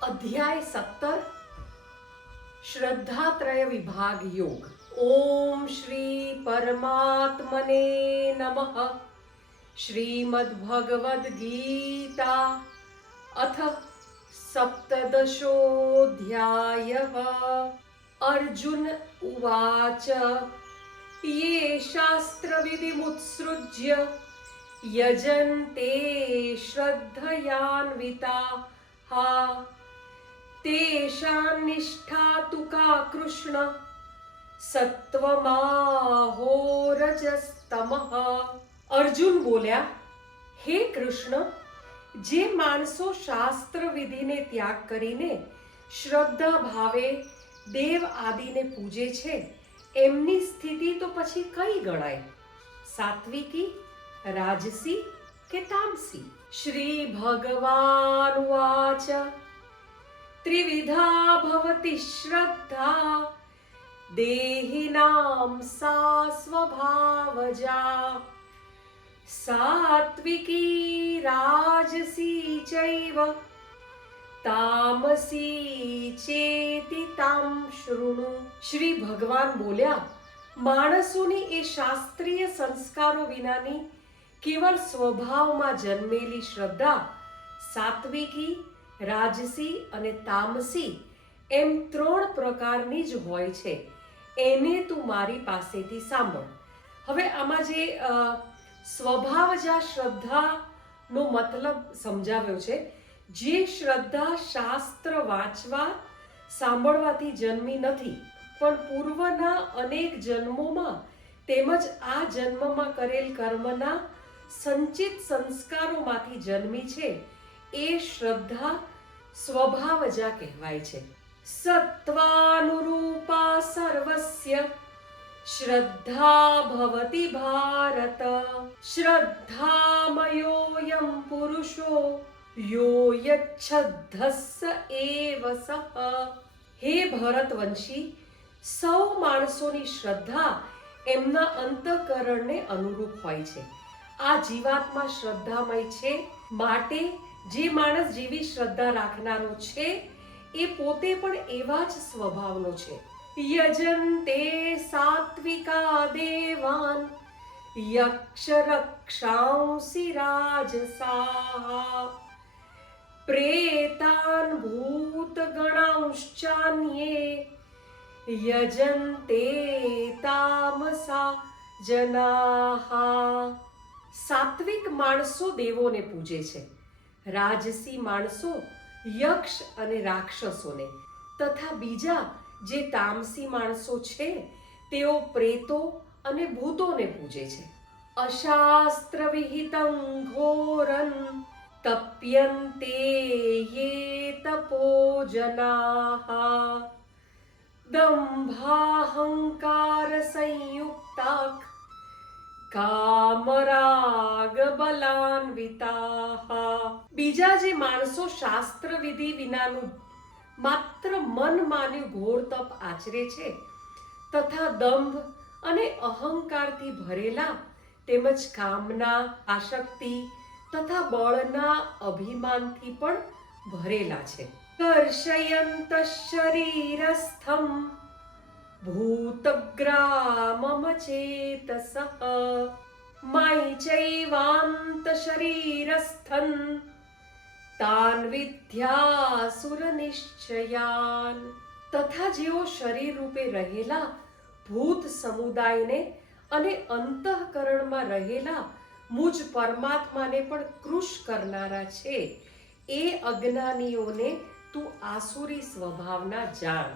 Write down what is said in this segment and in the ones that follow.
अध्याय 17 श्रद्धात्रय विभाग योग। ओम श्री परमात्मने नमः। श्रीमद्भगवद गीता अथ सप्तदशोऽध्यायः। अर्जुन उवाच ये शास्त्रविधिमुत्सृज्य यजन्ते श्रद्धयान्विताः तेषां निष्ठा तु का कृष्ण सत्वमाहो रजस्तमः। અર્જુન બોલ્યા, હે કૃષ્ણ, જે માણસો શાસ્ત્ર વિધિને ત્યાગ કરીને શ્રદ્ધા ભાવે દેવ આદિને પૂજે છે એમની સ્થિતિ તો પછી કઈ ગણાય? સાત્વિકી, રાજસી કે તામસી? શ્રી ભગવાન વાચ ત્રિવિધા ભવતિ શ્રદ્ધા દેહિનામ સા સ્વભાવજા સાત્વિકી રાજસી ચૈવ તામસી ચેતિ તામ શૃણુ। શ્રી ભગવાન બોલ્યા, માણસોની એ શાસ્ત્રીય સંસ્કારો વિનાની કેવળ સ્વભાવમાં જન્મેલી શ્રદ્ધા સાત્વિકી, રાજસી અને તામસી એમ 3 પ્રકારની જ હોય છે। એને તું મારી પાસેથી સાંભળ। હવે આમાં જે સ્વભાવજા શ્રદ્ધાનો મતલબ સમજાવ્યો છે, જે શ્રદ્ધા શાસ્ત્ર વાંચવા સાંભળવાથી જન્મી નથી, પણ પૂર્વના અનેક જન્મોમાં તેમજ આ જન્મમાં કરેલ કર્મના સંચિત સંસ્કારોમાંથી જન્મી છે, એ શ્રદ્ધા સ્વભાવજા કહેવાય છે। સત્વાનુરૂપા સર્વસ્ય શ્રદ્ધા ભવતિ ભારત શ્રદ્ધામયોયમ પુરુષો યો યચ્છદ્ધસ્સ એવ સઃ। હે ભરતવંશી, સૌ માણસોની શ્રદ્ધા એમના અંતઃકરણને અનુરૂપ હોય છે। આ જીવાત્મા શ્રદ્ધામય છે, માટે જે માણસ જેવી શ્રદ્ધા રાખનારો છે એ પોતે પણ એવા જ સ્વભાવનો છે। યજન્તે સાત્વિકા દેવાન યક્ષ રક્ષાંસી રાજસા પ્રેતાન ભૂત ગણાંશ્ચાન્યે યજન્તે તામસા જનાઃ। સાત્વિક માણસો દેવોને પૂજે છે, રાજસી માણસો યક્ષ અને રાક્ષસોને, તથા બીજા જે તામસી માણસો છે તેઓ પ્રેતો અને ભૂતોને પૂજે છે। અશાસ્ત્ર વિહિતં ઘોરં તપ્યન્તે યે તપોજનાઃ દંભાહંકાર સંયુક્તા કામરાગ બલાન્વિતાઃ। બીજા જે માણસો શાસ્ત્ર વિધિ વિનાનું માત્ર મન માન્યું ઘોર તપ આચરે છે, તથા દંભ અને અહંકારથી ભરેલા તેમજ કામના, આસક્તિ તથા બળના અભિમાનથી પણ ભરેલા છે। કર્ષયંત શરીરસ્થમ ભૂતગ્રામમચેતસઃ મયિ ચૈવાંત શરીરસ્થં તાન વિદ્યાસુર નિશ્ચયાન। તથા જેઓ શરીર રૂપે રહેલા ભૂત સમુદાયને અને અંતઃકરણમાં રહેલા મુજ પરમાત્માને પણ કૃશ કરનારા છે, એ અજ્ઞાનીઓને તું આસુરી સ્વભાવના જાણ।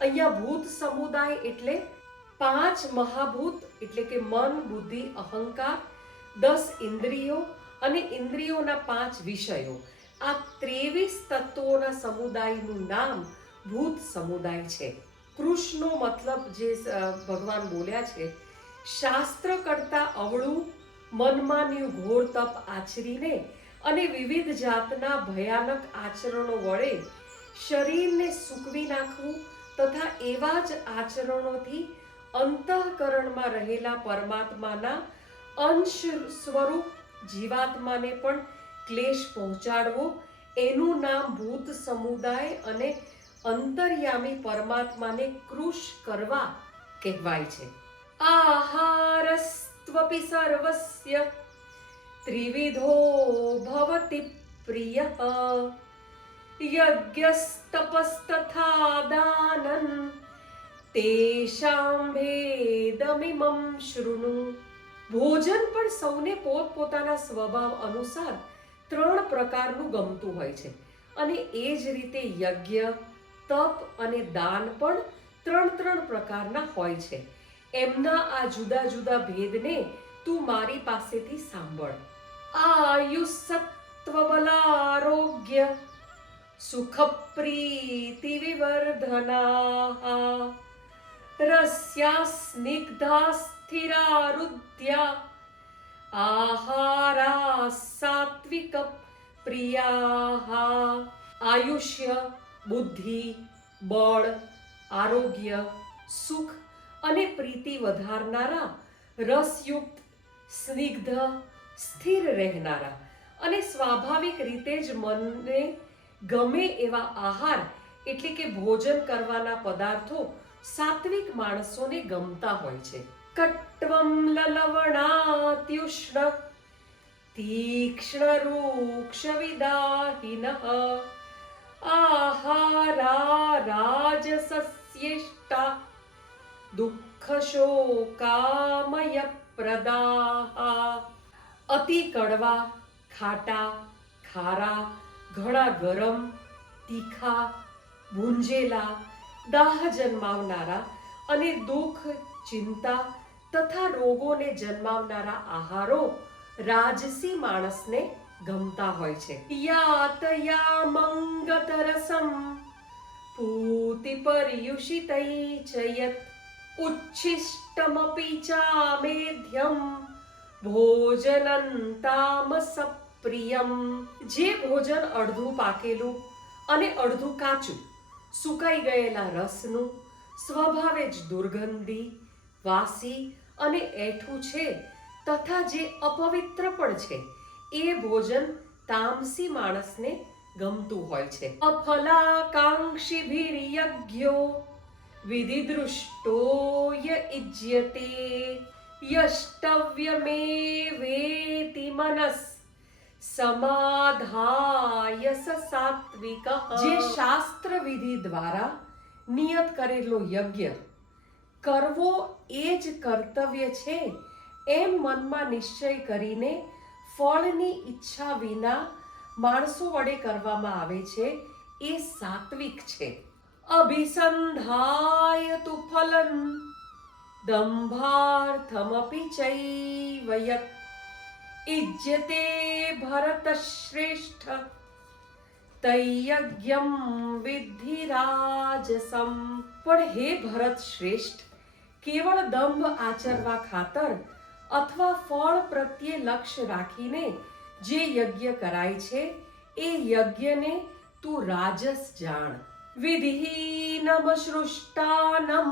અહીંયા ભૂત સમુદાય એટલે 5 મહાભૂત, એટલે કે મન, બુદ્ધિ, અહંકાર, 10 ઇન્દ્રિયો અને ઇન્દ્રિયોના 5 વિષયો, આ 23 તત્વોના સમુદાયનું નામ ભૂત સમુદાય છે। કૃષ્ણનો મતલબ જે ભગવાન બોલ્યા છે, શાસ્ત્ર કરતા અવળું મનમાન્યું ઘોર તપ આચરીને અને વિવિધ જાતના ભયાનક આચરણો વડે શરીરને સૂકવી નાખવું તથા એવા જ આચરણોથી અંતઃકરણમાં રહેલા પરમાત્માના અંશ સ્વરૂપ જીવાત્માને પણ ક્લેશ પહોંચાડવો, એનું નામ ભૂત સમુદાય અને અંતર્યામી પરમાત્માને કૃશ કરવા કહેવાય છે. આહારસ્ત્વપી સર્વસ્ય ત્રિવિધો ભવતિ પ્રિયઃ યજ્ઞસ્તપस्तथा દાનં તેષાં ભેદમિમં શૃણુ. ભોજન પણ સૌને પોતપોતાના સ્વભાવ અનુસાર 3 પ્રકારનું ગમતું હોય છે અને એ જ રીતે યજ્ઞ, તપ અને દાન પણ 3 પ્રકારના હોય છે. એમના આ જુદા જુદા ભેદને તું મારી પાસેથી સાંભળ. આયુઃસત્ત્વબલારોગ્ય સુખપ્રીતિ વિવર્ધનાઃ રસ્યા સ્નિગ્ધા સ્થિરારુદ્યા આહારા સાત્વિક પ્રિયાઃ. આયુષ્ય, બુદ્ધિ, બળ, આરોગ્ય, સુખ અને પ્રીતિ વધારનારા, રસયુક્ત, સ્નિગ્ધ, સ્થિર રહેનારા અને સ્વાભાવિક રીતે જ મનને ગમે એવા આહાર એટલે કે ભોજન કરવાના પદાર્થો સાત્વિક માણસોને ગમતા હોય છે. કટ્વમ લલવણાત્યુષ્ણ તીક્ષ્ણ રૂક્ષ વિદાહિનઃ આહારા રાજસસ્યેષ્ટા દુઃખ શોકામય પ્રદાઃ. અતિ કડવા, ખાટા, ખારા, ઘણા ગરમ, તીખા, ભૂંજેલા, દાહ જન્માવનારા અને દુઃખ, ચિંતા તથા રોગોને જન્માવનારા આહારો રાજસી માણસને ગમતા હોય છે. યાતયામંગતરસમ પૂતિ પર્યુષિતૈ ચ યત ઉચ્છિષ્ટમપી ચામેધ્યમ ભોજનં તામસપ્રિયમ. જે ભોજન અડધું પાકેલું અને અડધું કાચું, સુકાઈ ગયેલા રસનું, સ્વભાવે જ દુર્ગંધી, વાસી અને એઠું છે તથા જે અપવિત્ર પણ છે, એ ભોજન તામસી માણસને ગમતું હોય છે. અફલાકાંક્ષીભિર્યજ્ઞો વિધિદૃષ્ટો યુજ્યતે યષ્ટવ્યમેવેતિ મનસ સમાધાય સ સાત્વિક. જે શાસ્ત્ર વિધિ દ્વારા નિયત કરેલો યજ્ઞ કરવો એ જ કર્તવ્ય છે એમ મનમાં નિશ્ચય કરીને ફળની ઈચ્છા વિના માણસો વડે કરવામાં આવે છે, એ સાત્વિક છે. અભિસંધાય તુ ફલં દંભાર્થમપી ચૈવ યત ઇજ્યતે ભરત શ્રેષ્ઠ તૈયજ્ઞમ વિદ્ધિ રાજસમ. પણ હે ભરત શ્રેષ્ઠ, કેવળ દંભ આચરવા ખાતર અથવા ફળ પ્રત્યે લક્ષ્ય રાખીને જે યજ્ઞ કરાય છે એ યજ્ઞને તું રાજસ જાણ. વિધિહીનમ સૃષ્ટાનમ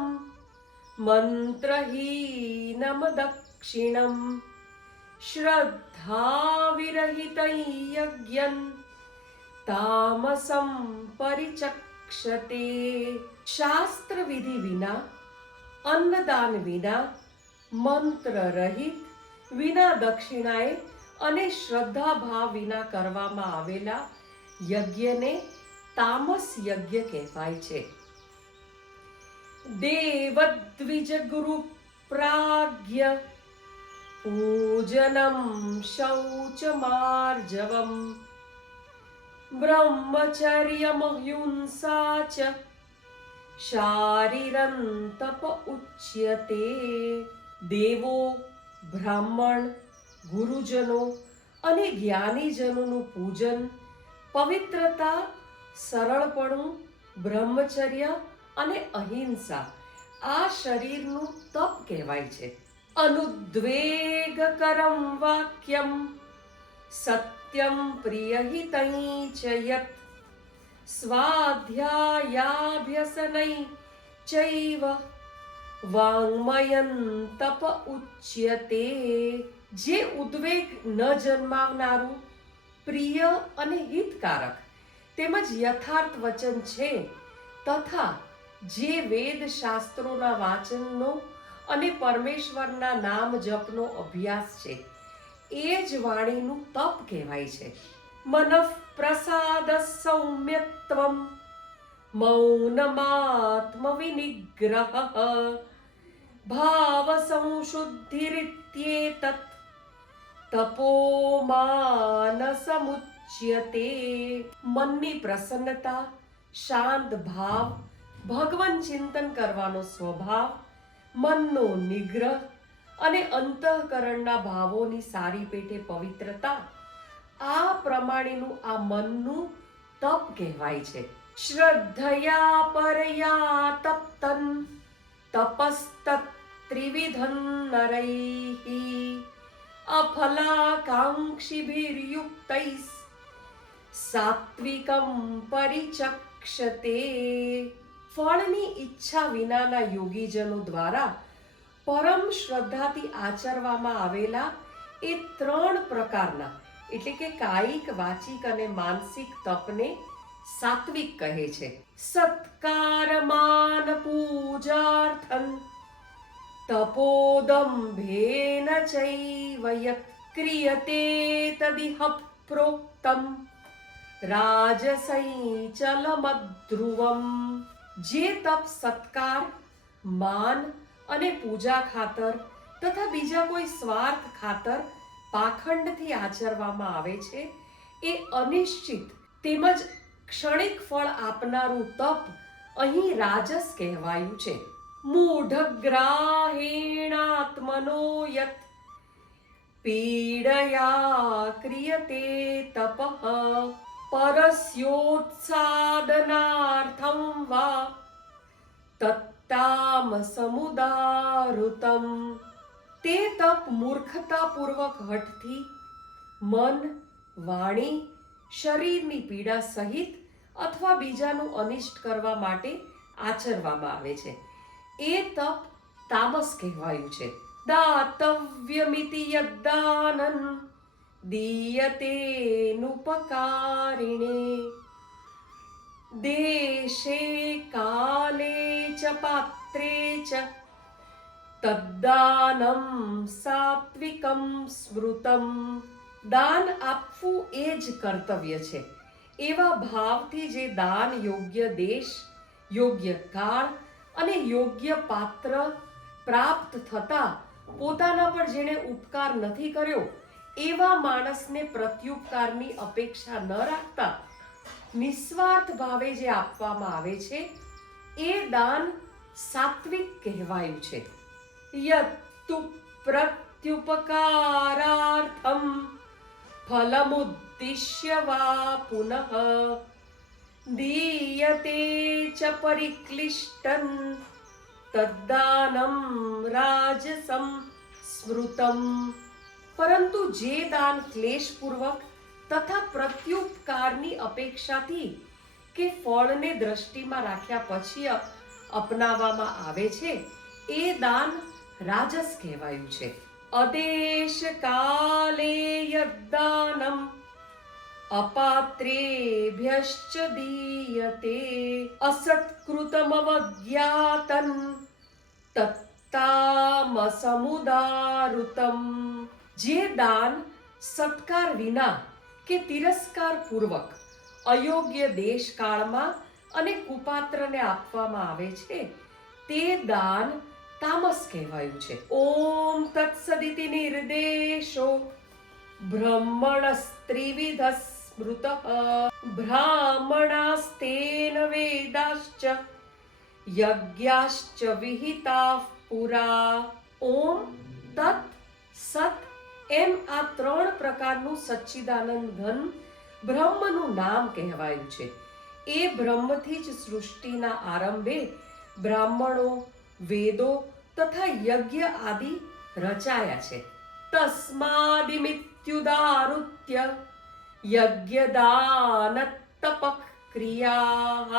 મંત્રહીનમ દક્ષિણમ શ્રદ્ધા વિરહિતં યજ્ઞં તામસમ પરિચક્ષતે. શાસ્ત્ર વિધિ વિના, અન્નદાન વિના, મંત્ર રહિત, વિના દક્ષિણાએ અને શ્રદ્ધા ભાવ વિના કરવામાં આવેલા યજ્ઞને તામસ યજ્ઞ કહેવાય છે. દેવદ્વિજ ગુરુ પ્રાજ્ઞ પૂજનમ શૌચમાર્જવમ બ્રહ્મચર્યમહિંસા ચ શારીરં તપ ઉચ્યતે. દેવો, બ્રાહ્મણ, ગુરુજનો અને જ્ઞાનીજનોનું પૂજન, પવિત્રતા, સરળપણું, બ્રહ્મચર્ય અને અહિંસા આ શરીરનું તપ કહેવાય છે. અનુદ્વેગકરમ વાક્યમ સત્યમ પ્રિયહિતં ચ યત સ્વાધ્યાયાભ્યસનૈ ચૈવ વાङ्મયં તપ ઉચ્યતે. જે ઉદ્વેગ ન જન્માવનારું, પ્રિય અને હિતકારક તેમજ યથાર્થ વચન છે તથા જે વેદ શાસ્ત્રોના વાંચનનો અને પરમેશ્વરના નામ જપનો અભ્યાસ છે એ જ વાણીનું તપ કહેવાય છે. મનઃ પ્રસાદ સૌમ્યત્વમ મૌનમાત્મ વિનિગ્રહ ભાવ સંશુદ્ધિરિત્યેતત તપો માનસમુચ્યતે. મનની પ્રસન્નતા, શાંત ભાવ, ભગવાન ચિંતન કરવાનો સ્વભાવ, મનનો નિગ્રહ અને અંતઃકરણના ભાવોની સારી પેટે પવિત્રતા, આ પ્રમાણેનું આ મનનું તપ કહેવાય છે. શ્રદ્ધયા પરયા તપ્તન તપસ્તત ત્રિવિધં નરૈઃ અફલાકાંક્ષિભિર્યુક્તૈઃ સાત્વિકં પરિચક્ષતે. ફળની ઈચ્છા વિનાના યોગીજનો દ્વારા પરમ શ્રદ્ધાથી આચરવામાં આવેલા એ 3 પ્રકારના એટલે કે કાયિક, વાચિક અને માનસિક તપને સાત્વિક કહે છે. સત્કારમાન પૂજાર્થં તપોદંભેન ચૈવ યત ક્રિયતે તદિહ પ્રોક્તમ રાજસૈચલમધ્રુવમ. જે તપ સત્કાર, માન અને પૂજા ખાતર તથા બીજા કોઈ સ્વાર્થ ખાતર પાખંડથી આચરવામાં આવે છે એ અનિશ્ચિત તેમજ ક્ષણિક ફળ આપનારું તપ અહીં રાજસ કહેવાયું છે. મૂઢગ્રાહેણાત્મનો યત પીડયા ક્રિયતે તપઃ પરસ્યોત્સાદનાર્થં વા તત્તામસમુદાહૃતમ. તે તપ મૂર્ખતાપૂર્વક હઠથી મન, વાણી, શરીરની પીડા સહિત અથવા બીજાનું અનિષ્ટ કરવા માટે આચરવામાં આવે છે. એ તપ તામસ કહેવાયું છે. દાતવ્યમિતિ યદ્દાનં દીયતે નુપકારિણે દેશે કાલે ચ પાત્રે ચ તદ્દાનં સાત્વિકં સ્મૃતમ. દાન આપવું એ જ કર્તવ્ય છે. એવા ભાવથી જે દાન યોગ્ય દેશ, યોગ્ય કાળ અને યોગ્ય પાત્ર પ્રાપ્ત થતા પોતાના પર જેણે ઉપકાર નથી કર્યો એવા માણસને પ્રત્યુપકારની અપેક્ષા ન રાખતા નિસ્વાર્થ ભાવે જે આપવામાં આવે છે એ દાન સાત્વિક કહેવાયું છે. યત્તુ પ્રત્યુપકારાર્થમ ફલમુદ્દિશ્ય વા પુનઃ દીયતે ચ પરિક્લિષ્ટં તદ્દાનં રાજસં સ્મૃતમ. પરંતુ જે દાન ક્લેશપૂર્વક તથા પ્રત્યુપકારની અપેક્ષાથી કે ફળને દ્રષ્ટિમાં રાખ્યા પછી અપનાવવામાં આવે છે એ દાન રાજસ કહેવાયું છે. અદેશ કાલે યદ્દાનમ અપાત્રેભ્યશ્ચ દીયતે અસત્કૃતમવજ્ઞાતં તત્તામસમુદાહૃતમ. જે દાન સત્કાર વિના કે તિરસ્કાર પૂર્વક અયોગ્ય દેશકાળમાં અને કુપાત્રને આપવામાં આવે છે તે દાન તામસ કહેવાયું છે. ઓમ તત્સદિતિ નિર્દેશો બ્રહ્મણસ્ત્રિવિધ સ્મૃતઃ બ્રાહ્મણાસ્તેન વેદાશ્ચ યજ્ઞાશ્ચ વિહિતાઃ પુરા. ઓમ તત્ સત એમ આ 3 પ્રકારનું સચ્ચિદાનંદ ઘન બ્રહ્મનું નામ કહેવાયું છે. એ બ્રહ્મથી જ સૃષ્ટિના આરંભે બ્રાહ્મણો, વેદો તથા યજ્ઞ આદિ રચાયા છે. તસ્માદિમિત્યુદાહૃત્ય યજ્ઞદાન તપ ક્રિયાઃ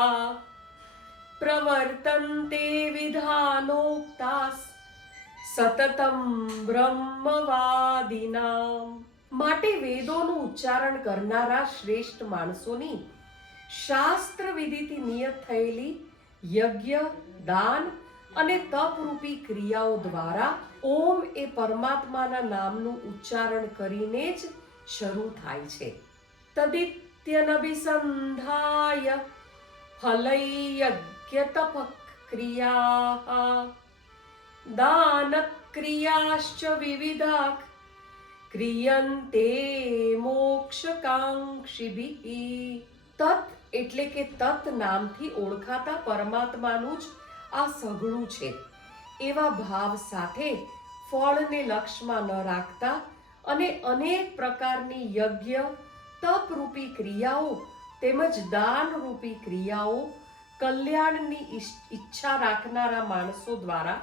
પ્રવર્તન્તે વિધાનોક્તાઃ સતતં બ્રહ્મવાદિનામ. માટે વેદોનું ઉચ્ચારણ કરનારા શ્રેષ્ઠ માણસોની શાસ્ત્ર વિધિથી નિયત થયેલી યજ્ઞ, દાન અને તપરૂપી ક્રિયાઓ દ્વારા ઓમ એ પરમાત્માના નામનું ઉચ્ચારણ કરીને જ શરૂ થાય છે. તદિત્યનભિસંધાય ફલૈયજ્ઞ તપ ક્રિયા દાન ક્રિયાશ્ચ વિવિધા ક્રિયન્તે મોક્ષકાંક્ષિભિઃ. તત એટલે કે તત નામથી ઓળખાતા પરમાત્માનું જ આ સઘળું છે એવા ભાવ સાથે ફળને લક્ષમાં ન રાખતા અને અનેક પ્રકારની યજ્ઞ, તપરૂપી ક્રિયાઓ તેમજ દાનરૂપી ક્રિયાઓ કલ્યાણની ઈચ્છા રાખનારા માણસો દ્વારા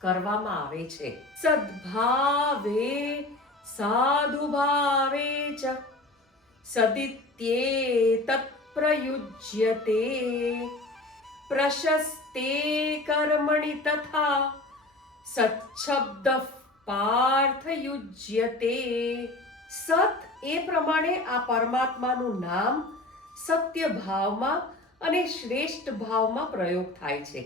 કરવામાં આવે છે. સદ્ભાવે સાધુભાવે ચ સદિત્યેતત્ પ્રયુજ્યતે પ્રશસ્તે કર્મણિ તથા સચ્છબ્દ પાર્થ યુજ્યતે. સત એ પ્રમાણે આ પરમાત્માનું નામ સત્ય ભાવમાં અને શ્રેષ્ઠ ભાવમાં પ્રયોગ થાય છે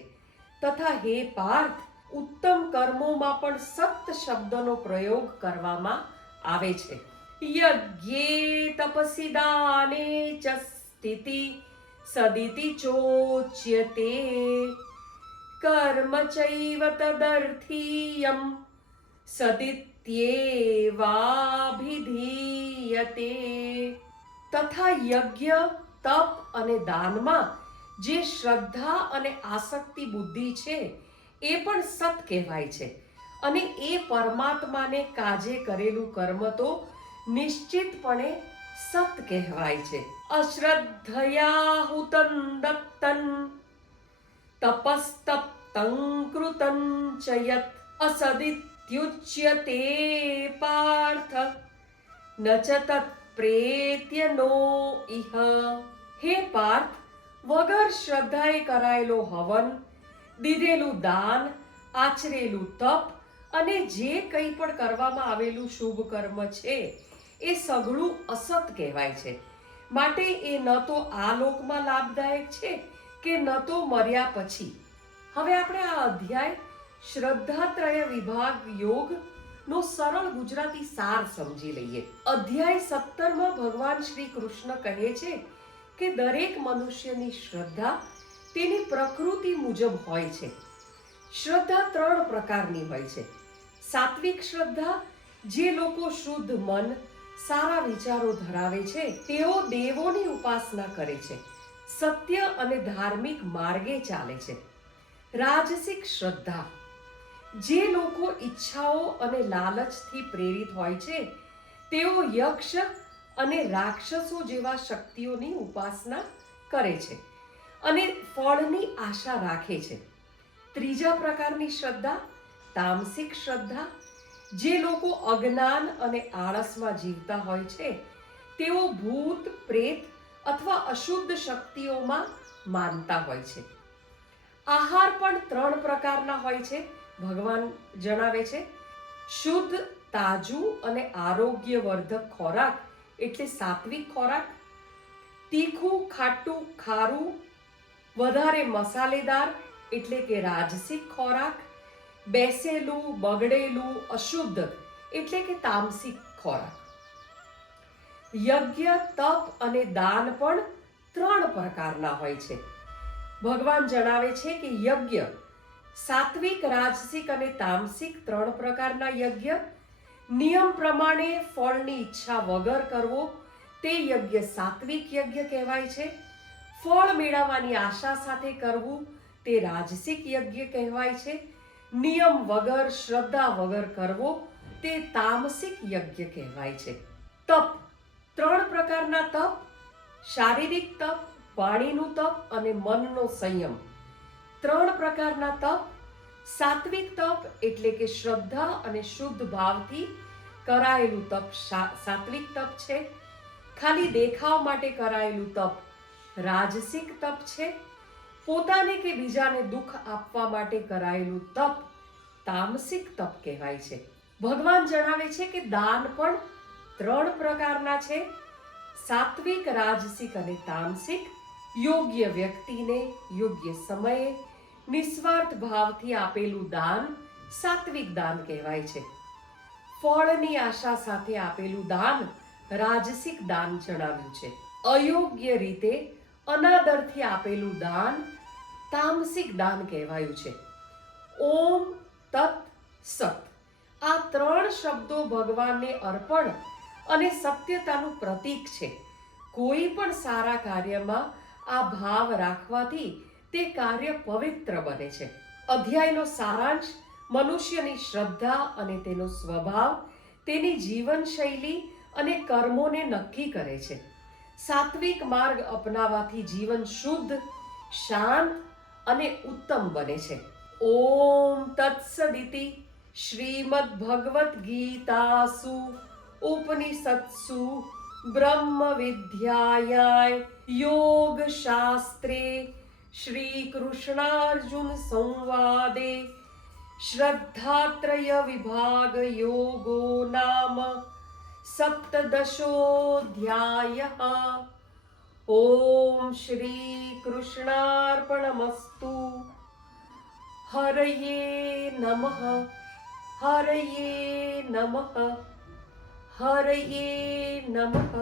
તથા હે પાર્થ ઉત્તમ કર્મોમાં પણ સત શબ્દનો પ્રયોગ કરવામાં આવે છે. યજ્ઞે તપસી દાને ચ સ્થિતિ સદિતિ ચોચ્યતે કર્મ ચૈવ તદર્થીયમ સદિત્યેવાભિધીયતે. તથા યજ્ઞ, તપ અને દાનમાં જે શ્રદ્ધા અને આસક્તિ બુદ્ધિ છે એ પણ સત કહેવાય છે અને એ પરમાત્માને કાજે કરેલું કર્મ તો નિશ્ચિતપણે સત કહેવાય છે. અશ્રદ્ધયા હુતં દત્તં તપસ્તપ્तं કૃतं ચ યત અસદિત્યુચ્યતે પાર્થ ન ચ તત્પ્રેત્ય નો ઇહ. હે પાર્થ, વગર શ્રદ્ધાએ કરાયેલો હવન, દીધેલું દાન, આચરેલું તપ અને જે કંઈ પણ કરવામાં આવેલું શુભ કર્મ છે એ સઘળું અસત કહેવાય છે. માટે એ ન તો આ લોકમાં લાભદાયક છે કે ન તો મર્યા પછી. હવે આપણે આ અધ્યાય શ્રદ્ધાત્રય વિભાગ યોગ નો સરળ ગુજરાતી સાર સમજી લઈએ. અધ્યાય 17માં ભગવાન શ્રી કૃષ્ણ કહે છે કે દરેક મનુષ્યની શ્રદ્ધા તેની પ્રકૃતિ મુજબ હોય છે. શ્રદ્ધા 3 પ્રકારની હોય છે. સાત્વિક શ્રદ્ધા, જે લોકો શુદ્ધ મન, સારા વિચારો ધરાવે છે તેઓ દેવોની ઉપાસના કરે છે, સત્ય અને ધાર્મિક માર્ગે ચાલે છે. રાજસિક શ્રદ્ધા, જે લોકો ઈચ્છાઓ અને લાલચથી પ્રેરિત હોય છે તેઓ યક્ષ અને રાક્ષસો જેવા શક્તિઓની ઉપાસના કરે છે અને ફળની આશા રાખે છે. ત્રીજા પ્રકારની શ્રદ્ધા તામસિક શ્રદ્ધા, જે લોકો અજ્ઞાન અને આળસમાં જીવતા હોય છે તેઓ ભૂત, પ્રેત અથવા અશુદ્ધ શક્તિઓમાં માનતા હોય છે. આહાર પણ 3 પ્રકારના હોય છે. ભગવાન જણાવે છે શુદ્ધ, તાજું અને આરોગ્યવર્ધક ખોરાક એટલે સાત્વિક ખોરાક, તીખું, ખાટું, ખારું, વધારે મસાલેદાર એટલે કે રાજસિક ખોરાક, બેસેલું, બગડેલું, અશુદ્ધ એટલે કે તામસિક ખોરાક. યજ્ઞ, તપ અને દાન પણ 3 પ્રકારના હોય છે. ભગવાન જણાવે છે કે યજ્ઞ સાત્વિક, રાજસિક અને તામસિક 3 પ્રકારના યજ્ઞ નિયમ પ્રમાણે ફળની ઈચ્છા વગર કરવો તે યજ્ઞ સાત્વિક યજ્ઞ કહેવાય છે. ફળ મેળવવાની આશા સાથે કરવું તે રાજસિક યજ્ઞ કહેવાય છે. નિયમ વગર, શ્રદ્ધા વગર કરવો તે તામસિક યજ્ઞ કહેવાય છે. તપ 3 પ્રકારના તપ: શારીરિક તપ, વાણીનું તપ અને મનનો સંયમ. 3 પ્રકારના તપ: સાત્વિક તપ એટલે કે શ્રદ્ધા અને શુદ્ધ ભાવથી કરાયેલું તપ સાત્વિક તપ છે. ખાલી દેખાવ માટે કરાયેલું તપ રાજસિક તપ છે. પોતાને કે બીજાને દુઃખ આપવા માટે કરાયેલું તપ તામસિક તપ કહેવાય છે. ભગવાન જણાવે છે કે દાન પણ 3 પ્રકારના છે: સાત્વિક, રાજસિક અને તામસિક. યોગ્ય વ્યક્તિને યોગ્ય સમયે નિસ્વાર્થ ભાવથી આપેલું દાન સાત્વિક દાન કહેવાય છે. ફળની આશા સાથે આપેલું દાન રાજસિક દાન જણાવ્યું છે. અયોગ્ય રીતે અનાદરથી આપેલું દાન તામસિક દાન કહેવાયું છે. ઓમ તત સત આ 3 શબ્દો ભગવાનને અર્પણ અને સત્યતાનું પ્રતીક છે. કોઈ પણ સારા કાર્યમાં આ ભાવ રાખવાથી તે કાર્ય પવિત્ર બને છે. અધ્યાયનો સારાંશ મનુષ્યની શ્રદ્ધા અને તેનો સ્વભાવ તેની જીવનશૈલી અને કર્મોને નક્કી કરે છે. સાત્વિક માર્ગ અપનાવવાથી જીવન શુદ્ધ, શાંત અને ઉત્તમ બને છે. ઓમ તત્સદિતિ શ્રીમદ્ ભગવદ્ ગીતાસુ ઉપનિષત્સુ બ્રહ્મ વિદ્યાયાય યોગ શાસ્ત્રે શ્રી કૃષ્ણાર્જુન સંવાદે શ્રદ્ધાત્રય વિભાગ યોગો નામ સપ્તદશોऽધ્યાયઃ. ઓમ શ્રી કૃષ્ણાર્પણમસ્તુ. હરયે નમઃ. હરયે નમઃ. હરયે નમઃ.